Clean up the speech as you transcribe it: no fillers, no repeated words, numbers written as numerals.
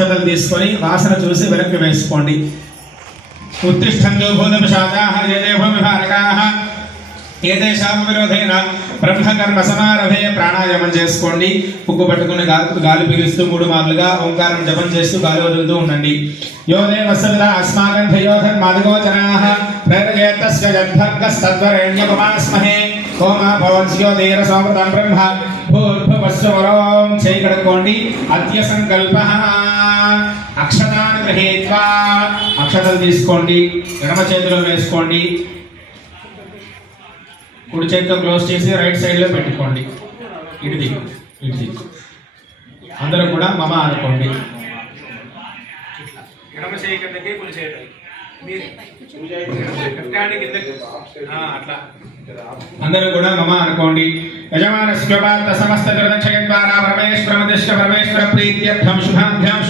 అక్షతలు తీసుకొని వాసన చూసి వెనక్కి వేసుకోండి. ఉత్తిష్టంతో భూతపిశాచాః ఏదేవ విహారకాః ఏదేషాం విరోధేన బ్రహ్మకర్మ సమారభే ప్రాణాయామం చేసుకోండి. పుక్కు పట్టుకుని గాలి పీలుస్తూ 3 మార్లుగా ఓంకారం జపం చేస్తూ గాలి వదులుతూ ఉండండి. యో దేవస్సవిదా అస్మాకం ధయోధన్మాదిగోచరాః ప్రేరయేత్తస్య జద్భర్గస్తద్వరేణ్యపమాస్మహే ఓమా భవత్స్యో ధీర సోమృతం బ్రహ్మ భూర్భువస్సువరోం చేయి కడుక్కోండి. అత్య సంకల్పః అక్షతాన్ని గృహీత్వా అక్షతలు తీసుకోండి, ఎడమ చేతిలో వేసుకోండి, కుడి చేతితో క్లోజ్ చేసి రైట్ సైడ్లో పెట్టుకోండి. ఇటు దిక్కు ఇటు దిక్కు అందరూ కూడా మమ అనుకోండి. ఎడమ చేయి కిందకి కుడి చేయి అట్లా అందరూ కూడా మమ అనుకోండి. యజమానస్య పాత్ర సమస్త దుర్దక్షయ ద్వారా పరమేశ్వర ప్రీత్యర్థం శుభాభ్యాం